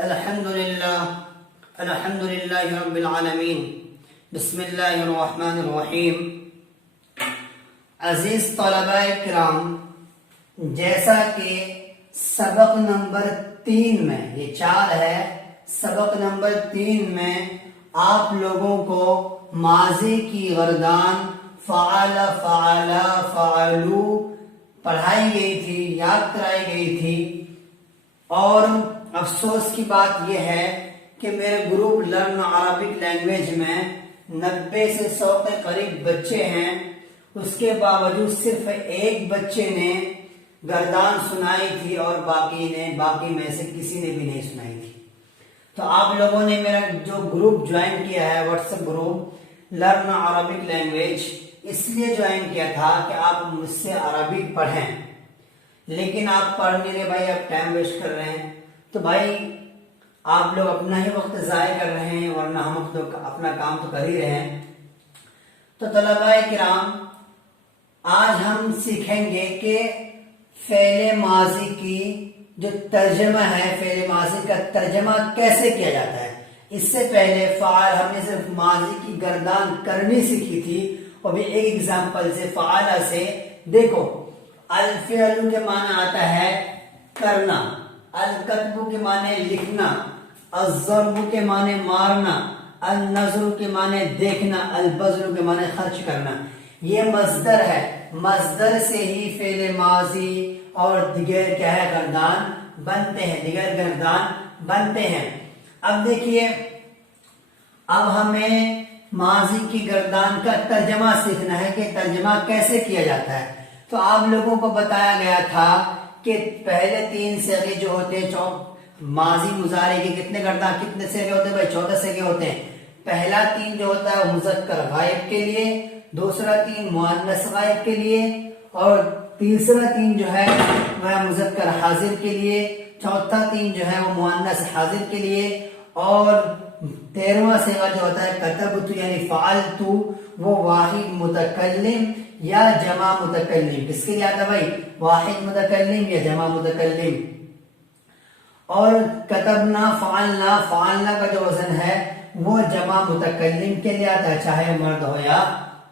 الحمد للہ رب العالمین بسم اللہ الرحمن الرحیم۔ عزیز طلباء کرام، جیسا کہ سبق نمبر 3 میں، یہ 4 ہے، سبق نمبر 3 میں آپ لوگوں کو ماضی کی گردان فعل، فعلا، فعلو پڑھائی گئی تھی، یاد کرائی گئی تھی۔ اور افسوس کی بات یہ ہے کہ میرے گروپ لرن عربک لینگویج میں 90 سے 100 کے قریب بچے ہیں، اس کے باوجود صرف ایک بچے نے گردان سنائی تھی اور باقی میں سے کسی نے بھی نہیں سنائی تھی۔ تو آپ لوگوں نے میرا جو گروپ جوائن کیا ہے، WhatsApp group learn Arabic language, اس لیے جوائن کیا تھا کہ آپ مجھ سے عربک پڑھیں، لیکن آپ پڑھ نہیں رہے بھائی، آپ ٹائم ویسٹ کر رہے ہیں۔ تو بھائی آپ لوگ اپنا ہی وقت ضائع کر رہے ہیں، ورنہ ہم اپنا کام تو کر ہی رہے ہیں۔ تو طلباء کرام، آج ہم سیکھیں گے کہ فعل ماضی کی جو ترجمہ ہے، فعل ماضی کا ترجمہ کیسے کیا جاتا ہے۔ اس سے پہلے فعال ہم نے صرف ماضی کی گردان کرنی سیکھی تھی، اور بھی ایک ایگزامپل سے فعالہ سے دیکھو، الفعل کے معنی آتا ہے کرنا، الکتب کے معنی لکھنا، الضرب کے معنی مارنا، النظر کے معنی دیکھنا، البذل کے معنی خرچ کرنا۔ یہ مصدر ہے، مصدر سے ہی فعل ماضی اور دیگر کیا ہے گردان بنتے ہیں، دیگر گردان بنتے ہیں۔ اب دیکھیے، اب ہمیں ماضی کی گردان کا ترجمہ سیکھنا ہے کہ ترجمہ کیسے کیا جاتا ہے۔ تو آپ لوگوں کو بتایا گیا تھا کہ پہلے 3 صیغے جو ہوتے ہیں ماضی مضارع کے کتنے صیغے ہوتے ہیں بھائی؟ 14 صیغے ہوتے ہیں۔ پہلا 3 جو ہوتا ہے مذکر غائب کے لیے، دوسرا 3 مؤنث غائب کے لیے، اور تیسرا 3 جو ہے وہ مذکر حاضر کے لیے، چوتھا 3 جو ہے وہ مؤنث حاضر کے لیے، اور 13واں صیغہ جو ہوتا ہے کتبت یعنی فعلت، وہ واحد متکلم یا جمع متکلم، کس کے لیے آتا ہے بھائی؟ واحد متکلم یا جمع متکلم۔ اور کتبنا، فعلنا کا جو وزن ہے وہ جمع متکلم کے لیے آتا ہے، چاہے مرد ہو یا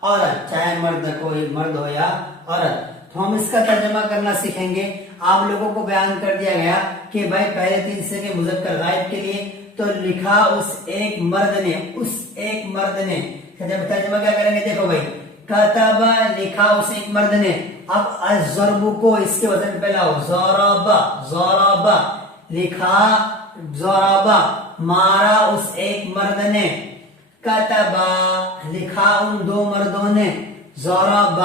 عورت، چاہے مرد ہو یا عورت۔ تو ہم اس کا ترجمہ کرنا سیکھیں گے۔ آپ لوگوں کو بیان کر دیا گیا کہ بھائی پہلے 3 صیغے مذکر غائب کے لیے، تو لکھا اس ایک مرد نے، ترجمہ کیا کریں گے؟ دیکھو بھائی، کتب لکھا اس ایک مرد نے۔ اب الضرب کو اس کے وزن پہ لاؤ، ضرب لکھا، ضرب مارا اس ایک مرد نے، کتب لکھا ان 2 مردوں نے، ضرب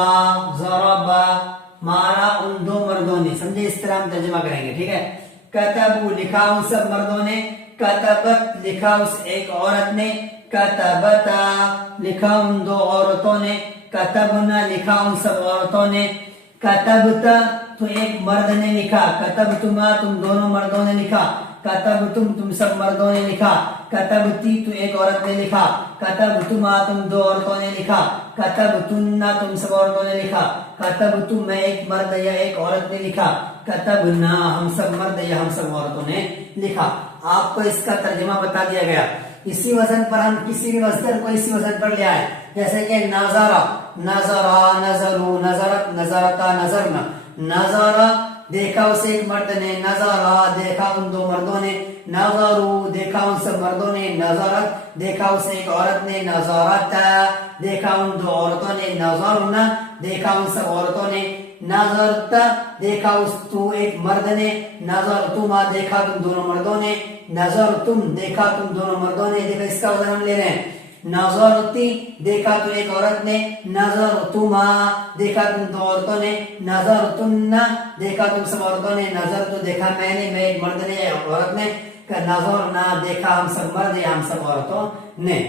مارا ان 2 مردوں نے۔ سمجھے؟ اس طرح ہم ترجمہ کریں گے، ٹھیک ہے؟ کتبوا لکھا ان سب مردوں نے، کتبت لکھا اس ایک عورت نے، کتبتا لکھا ان 2 عورتوں نے، کتبنا لکھا ان سب عورتوں نے، کتبتا تو ایک مرد نے لکھا، کتبتما تم دونوں مردوں نے لکھا، کتبتم تم سب مردوں نے لکھا، کتبتی تو ایک عورت نے لکھا، کتبتما تم 2 عورتوں نے لکھا، کتبتن تم سب عورتوں نے لکھا، کتبتم میں ایک مرد یا ایک عورت نے لکھا، کتبنا ہم سب مرد یا ہم سب عورتوں نے لکھا۔ آپ کو اس کا ترجمہ بتا دیا گیا۔ اسی وزن پر ہم کسی بھی مصدر کو اسی وزن پر لے آئے، جیسے کہ نظرا، نظرو، نظرت، نظرتا، نظرنا۔ نظرا دیکھا اسے ایک مرد نے، نظرا دیکھا ان 2 مردوں نے، نظرو دیکھا ان سب مردوں نے، نظرت دیکھا اسے ایک عورت نے، نظرتا دیکھا ان 2 عورتوں نے، نظرنا دیکھا ان سب عورتوں نے، نظرت دیکھا اس تو ایک مرد نے، نظرتما دیکھا تم دونوں مردوں نے، نظرتم دیکھا تم دونوں مردوں نے۔ دیکھا اس کا وزن ہم لے رہے ہیں، نظرتی دیکھا تو ایک عورت نے، نظرتما دیکھا تم 2 عورتوں نے، نظرتن دیکھا تم سب عورتوں نے، نظر تو دیکھا میں نے، میں ایک مرد نے یا عورت نے، نظرنا دیکھا ہم سب مرد یا ہم سب عورتوں نے۔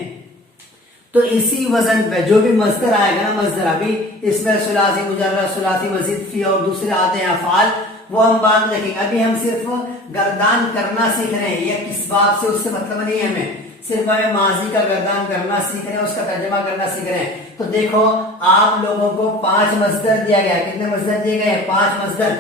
تو اسی وزن پہ جو بھی مصدر آئے گا نا، مصدر ابھی اس میں ثلاثی، مجرد، ثلاثی، مزید، فی اور دوسرے آتے ہیں افعال، وہ ہم بعد میں دیکھیں گے۔ ابھی ہم صرف گردان کرنا سیکھ رہے ہیں، یہ کس بات سے اس سے مطلب نہیں ہے، ہمیں صرف ہمیں ماضی کا گردان کرنا سیکھ رہے ہیں، اس کا ترجمہ کرنا سیکھ رہے ہیں۔ تو دیکھو آپ لوگوں کو 5 مصدر دیا گیا، کتنے مصدر دیے گئے؟ 5 مصدر،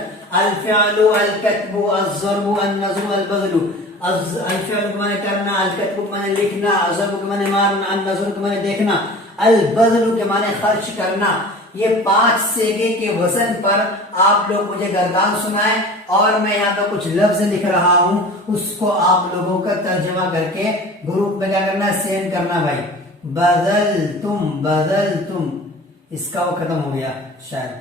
الفعل، الکتب، الضرب، النظر، البذل۔ الفعل کو معنی کرنا، الکتب کو معنی لکھنا، الضرب کو معنی مارنا، النظر کو معنی دیکھنا، البذل کے معنی خرچ کرنا. یہ 5 صیغے کے وزن پر آپ لوگ مجھے گردان سنائیں اور میں یہاں پہ کچھ لفظ لکھ رہا ہوں، اس کو آپ لوگوں کا ترجمہ کر کے گروپ میں کیا کرنا ہے، سینڈ کرنا بھائی. بذلتم، بذلتم، اس کا وہ ختم ہو گیا شاید.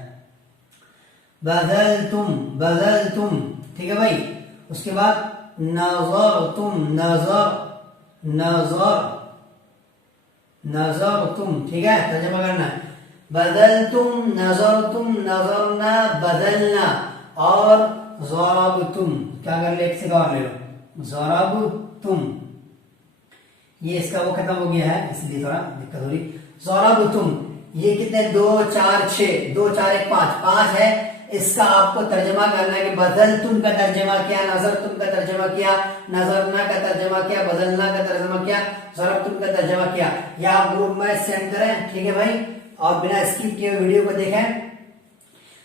بذلتم، بذلتم، ٹھیک ہے بھائی. اس کے بعد نظرتم، نظر، نظر، نظرتم، ٹھیک ہے، ترجمہ کرنا ہے. بدلتم، نظرتم، نظرنا، بدلنا. اور ضربتم، کیا کر لے، ایک سے اور لے لو، ضربتم. یہ اس کا وہ ختم ہو گیا ہے، اس لیے تھوڑا دقت ہو رہی. ضربتم، یہ کتنے، 2 4 6، 2 4 1 5، 5 ہے. اس کا آپ کو ترجمہ کرنا ہے کہ بدلتم کا ترجمہ کیا، نظرتم کا ترجمہ کیا، نظرنا کا ترجمہ کیا، بدلنا کا ترجمہ کیا، ضربتم کا ترجمہ کیا. یا آپ گروپ میں سینڈ کریں، ٹھیک ہے بھائی، اور بنا اسکپ کیے ویڈیو کو دیکھیں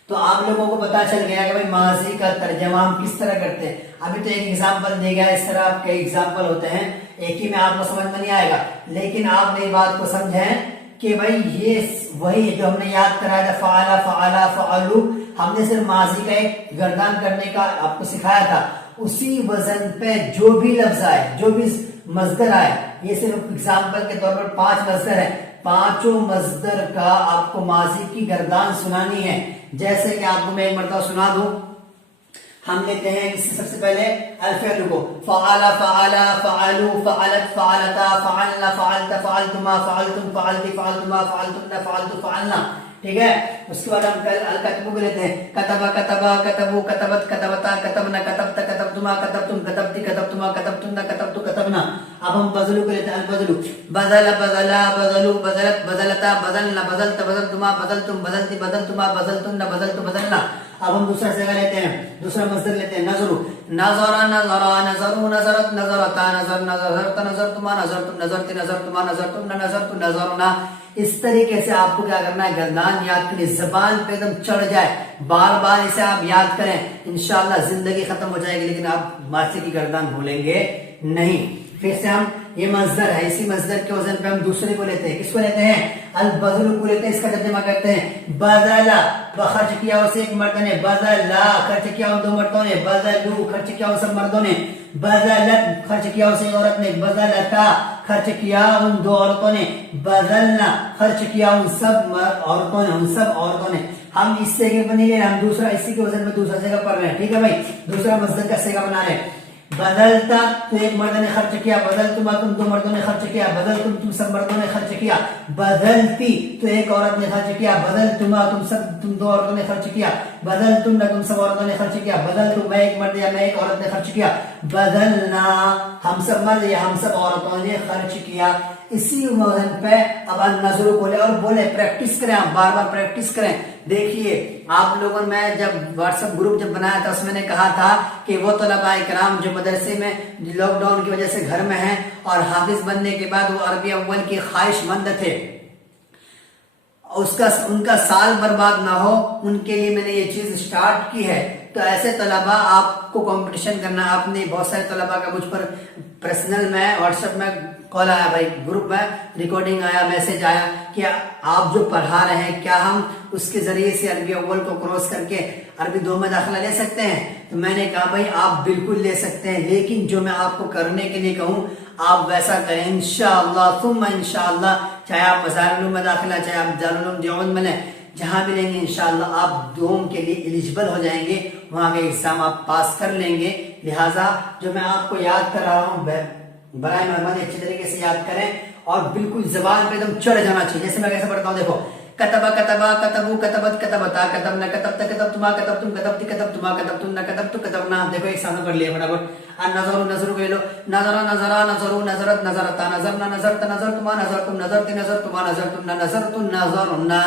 تو آپ لوگوں کو پتا چل گیا کہ بھائی ماضی کا ترجمہ ہم کس طرح کرتے ہیں. ابھی تو ایک ایگزامپل دے گیا، اس طرح آپ کئی ایگزامپل ہوتے ہیں، ایک ہی میں آپ کو سمجھ میں نہیں آئے گا. لیکن آپ میری بات کو سمجھیں کہ بھائی یہ وہی جو ہم نے یاد کرایا تھا، فعلا، فعلا، فعلو، ہم نے صرف ماضی کا ایک گردان کرنے کا آپ کو سکھایا تھا. اسی وزن پہ جو بھی لفظ آئے، جو بھی مصدر آئے، یہ صرف اگزامپل کے طور پر 5 مصدر ہے، 5 مصدر کا آپ کو ماضی کی گردان سنانی ہے. جیسے کہ آپ کو میں ایک مرتبہ سنا دوں. ہم لیتے ہیں اس سے سب سے پہلے الفعل کو، فعل، فعلا، فعلو، فعلت، فعلتا، فعلنا، فعلت، فعلتما، فعلتم، فعلتی، فعلتما، فعلتن، فعلتو، فعلنا. ٹھیک ہے. اس کے بعد ہم الکتب کو لیتے ہیں، کتب، کتبا، کتبو، کتبت، کتبتا، کتبنا، کتبت، کتبتما، کتبتم، کتبتی، کتبتما، کتبتن، کتبتو، کتبنا. اب ہم بذلو کو لیتے ہیں، البذلو، بذل، بذلا، بذلو، بذلت، بذلتا، بذلنا، بذلت، بذلتما، بذلتم، بذلتی، بذلتما، بذلتن، بذلتو، بذلنا. اب ہم دوسرا صیغہ لیتے ہیں، دوسرا مصدر لیتے ہیں، نظرو، نظر، نظرا، نظرو، نظرت، نظرتا، نظر، نظرت، نظرتما، نظرتم، نظرتی، نظرتما، نظرتم، نظرت، نظرنا. اس طریقے سے آپ کو کیا کرنا ہے، گردان یاد کریں، زبان پہ ایک دم چڑھ جائے، بار بار اسے آپ یاد کریں، انشاءاللہ زندگی ختم ہو جائے گی لیکن آپ ماضی کی گردان بھولیں گے نہیں. پھر سے ہم، یہ مصدر ہے، اسی مصدر کے وزن پہ ہم دوسرے کو لیتے ہیں. کس کو لیتے ہیں، البذل کو لیتے ہیں. اس کا ترجمہ کرتے ہیں، بذلا، خرچ کیا اسے ایک مرد نے، بذلا، خرچ کیا ان 2 مردوں نے، بذلو، خرچ کیا ان سب مردوں نے، بذلت، خرچ کیا اسے ایک عورت نے، بذلتا، خرچ کیا ان 2 عورتوں نے، بذلنا، خرچ کیا ان سب عورتوں نے، ان سب عورتوں نے. ہم اس سیغے پر نہیں لے رہے، ہم دوسرا اسی کے وزن میں دوسرا سیغہ پڑھ رہے ہیں. ٹھیک ہے بھائی، دوسرا مصدر کا سیغہ بنا رہے ہیں. بدلتا، تو ایک مرد نے خرچ کیا، بدلتما، تم 2 مردوں نے خرچ کیا، بدلتم، تم سب مردوں نے خرچ کیا، بدلتی، تو ایک عورت نے خرچ کیا، بدلتما، تم 2 عورتوں نے خرچ کیا، بدلتم، تم سب عورتوں نے خرچ کیا، بدلتم، میں ایک مرد یا میں ایک عورت نے خرچ کیا، بدلنا، ہم سب مرد یا ہم سب عورتوں نے خرچ کیا. اسی وزن پہ اب النظر کو لے اور بولے، پریکٹس کریں، آپ بار بار پریکٹس کریں. دیکھیے آپ لوگوں نے، میں جب واٹس ایپ گروپ جب بنایا تھا اس میں نے کہا تھا کہ وہ طلباء کرام جو مدرسے میں لاک ڈاؤن کی وجہ سے گھر میں ہیں اور حافظ بننے کے بعد وہ عربی اول کی خواہش مند تھے، ان کا سال برباد نہ ہو، ان کے لیے میں نے یہ چیز سٹارٹ کی ہے. تو ایسے طلباء آپ کو کمپٹیشن کرنا. آپ نے بہت سارے طلباء کا مجھ پر پرسنل میں واٹس ایپ میں کال آیا بھائی، گروپ میں ریکارڈنگ آیا، میسج آیا کہ آپ جو پڑھا رہے ہیں کیا ہم اس کے ذریعے سے عربی اول کو کراس کر کے عربی 2 میں داخلہ لے سکتے ہیں. تو میں نے کہا بھائی آپ بالکل لے سکتے ہیں، لیکن جو میں آپ کو کرنے کے لیے کہوں آپ ویسا کریں انشاءاللہ ثم انشاءاللہ. چاہے آپ مزار علوم میں داخلہ، چاہے آپ دارالعلوم دیوبند میں لیں، جہاں بھی لیں گے انشاءاللہ آپ دوم کے لیے ایلیجبل ہو جائیں گے، وہاں کے ایگزام آپ پاس کر لیں گے. لہٰذا جو میں آپ کو یاد کر رہا ہوں برائے مہربانی اچھے طریقے سے یاد کریں اور بالکل زبان پہ ایک دم چڑھ جانا چاہیے. جیسے میں کیسے پڑھتا ہوں، دیکھو، کتبا، کتبا، کتبو، کتبت، کتبتا، کتبنا، کتبت، کتبتما، کتبتم، کتبتی، کتبتما، کتبتن، کتبتو، کتبنا. دیکھو ایک سامنے پڑھ لیا فٹافٹ. النظر، نظر کو لے لو، نظر، نظرا، نظرو، نظرت، نظرتا، نظرنا، نظرت، نظرتما، نظرتم، نظرتی، نظرتما، نظرتن، نظرت، نظرنا.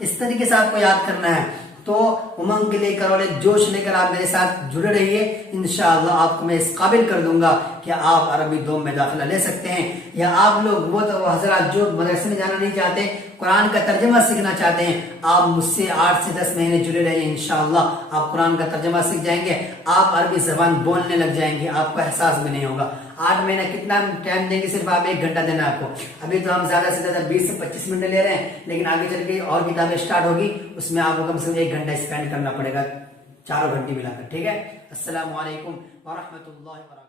اس طریقے سے آپ کو یاد کرنا ہے. تو امنگ لے کر اور ایک جوش لے کر آپ میرے ساتھ جڑے رہیے. انشاءاللہ آپ کو میں اس قابل کر دوں گا کہ آپ عربی 2 میں داخلہ لے سکتے ہیں. یا آپ لوگ وہ حضرات جو مدرسے میں جانا نہیں چاہتے, قرآن کا ترجمہ سیکھنا چاہتے ہیں, آپ مجھ سے 8 سے 10 مہینے جڑے رہیے. انشاءاللہ آپ قرآن کا ترجمہ سیکھ جائیں گے, آپ عربی زبان بولنے لگ جائیں گے, آپ کو احساس بھی نہیں ہوگا. 8 مہینہ کتنا ٹائم دیں گے؟ صرف آپ 1 گھنٹہ دینا آپ کو. ابھی تو ہم زیادہ سے زیادہ 20 سے 25 منٹ لے رہے ہیں, لیکن آگے چل کے اور کتابیں اسٹارٹ ہوگی, اس میں آپ کو کم سے کم 1 گھنٹہ اسپینڈ کرنا پڑے گا, 4 گھنٹے ملا کر. ٹھیک ہے. السلام علیکم ورحمۃ اللہ وبرکاتہ.